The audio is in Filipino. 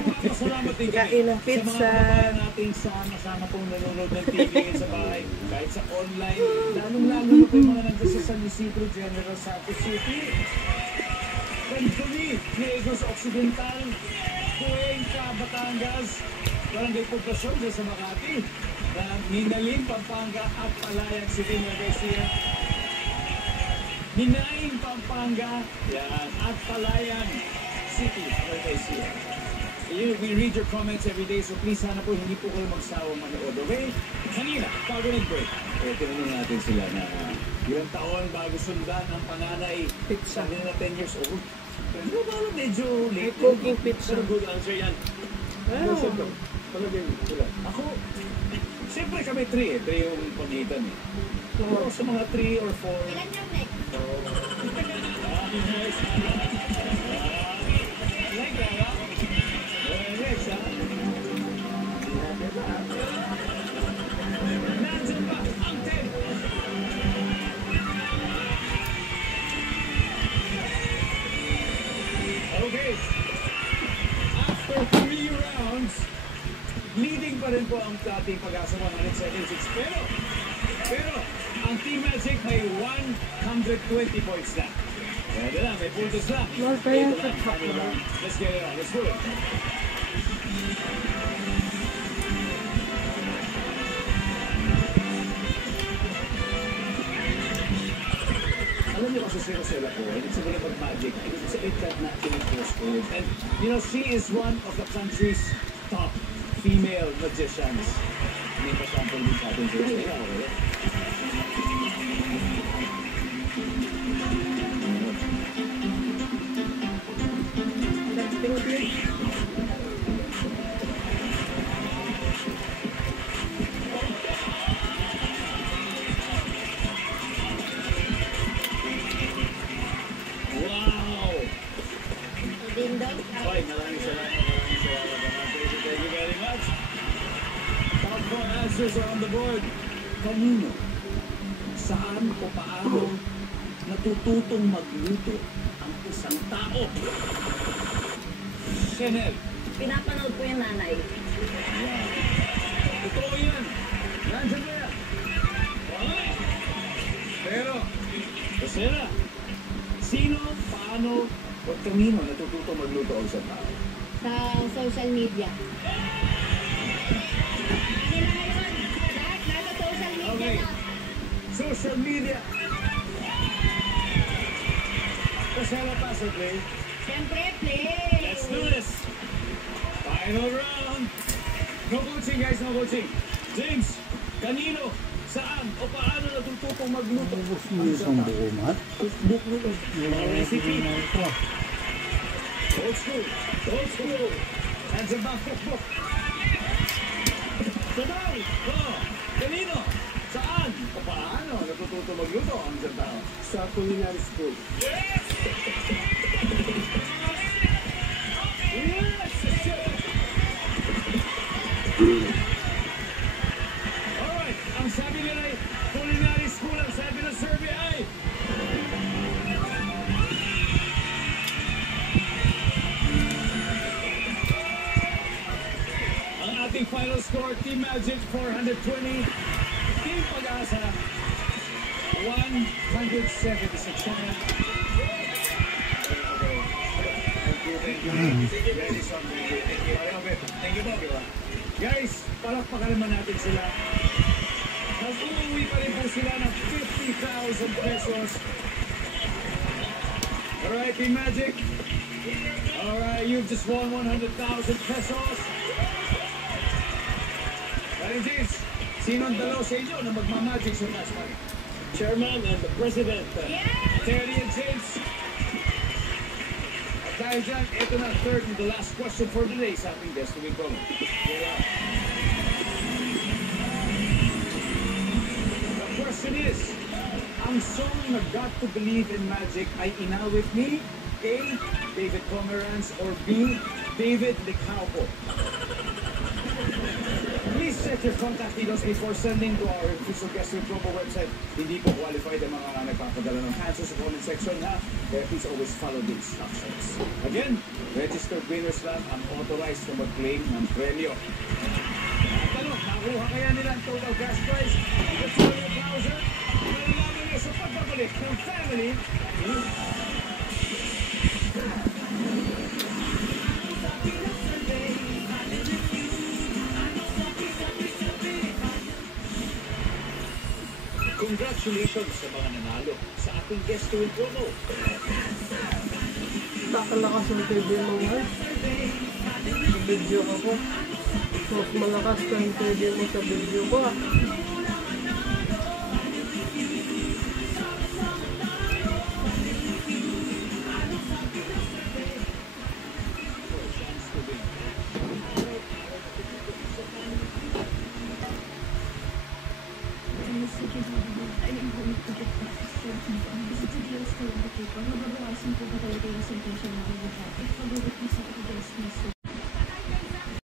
Nagpapasalamat din kami Kain ng sa pizza. mga kababayan natin sama-sama pong nanonood ng TV sa bahay, kahit sa online. Lalong-lalo na po yung mga nandun sa San Isidro, General Santos City. Cantoni, Negros Occidental, Cuenca, Batangas, Barangay Poblacion dyan sa Makati, Minalin, Pampanga at Palayan City, Nueva Ecija. Hinaing, Pampanga, yan, at Palayan City, Nueva Ecija. We read your comments every day, so please sana po hindi po kayo magsawang manood, okay? Kanina, bago nag-break, tinanong natin sila na ilang taon bago sundan ang panganay. Pizza. Sabi nila 10 years old. Pero parang medyo late. Cooking pizza. Pero good answer yan. Wow. Palagay mo sila. Ako, siyempre kami 3 3 yung pagitan eh. So, sa mga 3 or 4. Ilan yung next? Like that, ha? Next, ha? Nandiyan ba ang 10? Okay. After 3 rounds, leading pa rin po ang ating Pag-asa 176. Pero, ang Team Magic may 120 points na. Pwede na, may puntos na. Lord, kaya Ito na, sa final round. Let's get it on. Let's do it. Alam niyo kasi si Rosella po, hindi sabi niya mag-magic. It's a bit that not being forceful. And, you know, she is one of the country's top female magicians. Hindi pa sample din sa atin si Rosella, okay? Wow! Ding-dong. Ay, maraming salamat. Thank you very much. Top 4 answers are on the board. Kanino? Saan o paano natututong magluto ang isang tao? Chanel. Pinapanood ko yung nanay. Wow. Totoo yan. Nandiyan ba yan? Okay. Pero, Rosella, sino, paano, o kanino natututong magluto ang isang tao? Sa social media. Ano na ngayon? Lahat nasa social media Okay. na. Social media. Rosella, pass or play? Siyempre, play. Let's do this. Final round. No coaching, guys. No coaching. James, kanino, saan, o paano natututong magluto? Ubus mo isang buo, man. Mga recipe. Old school. Old school. Hands in back, book. Sabaw. Oh, kanino, saan, o paano natututong magluto ang isang tao? Sa culinary school. Yes! Alright, ang sabi nila ay culinary school, ang sabi ng survey ay ang ating final score, Team Magic 420, Team Pag-asa 176. Thank you, Bobby. Guys, palakpakan naman natin sila. Nag-uwi pa rin po sila ng 50,000 pesos. Alright, Team Magic. Alright, you've just won 100,000 pesos. Karin James, sino ang dalaw sa inyo na magmamagic sa cash money? Chairman and the President. Terry and James. Dahil dyan, ito na third and the last question for today sa ating guest to be comment. The question is, ang song na Got to Believe in Magic ay inawit ni A. David Pomeranz or B. David Licauco. Please Please check your contact details before sending to our official guest with promo website. Hindi po qualified ang mga nagpapadala ng answers sa comment section ha. Kaya please always follow the instructions. Again, registered winners lang ang authorized na mag-claim ng premyo. Ang tanong, nakuha kaya nila ang total cash prize? Let's go your browser. Malalaman niyo sa pagbabalik ng Family Feud. Congratulations sa mga nanalo sa ating guest to win promo. Nakalakas ng TV mo nga. Sa video ko po. Mas malakas pa yung TV mo sa video ko ah.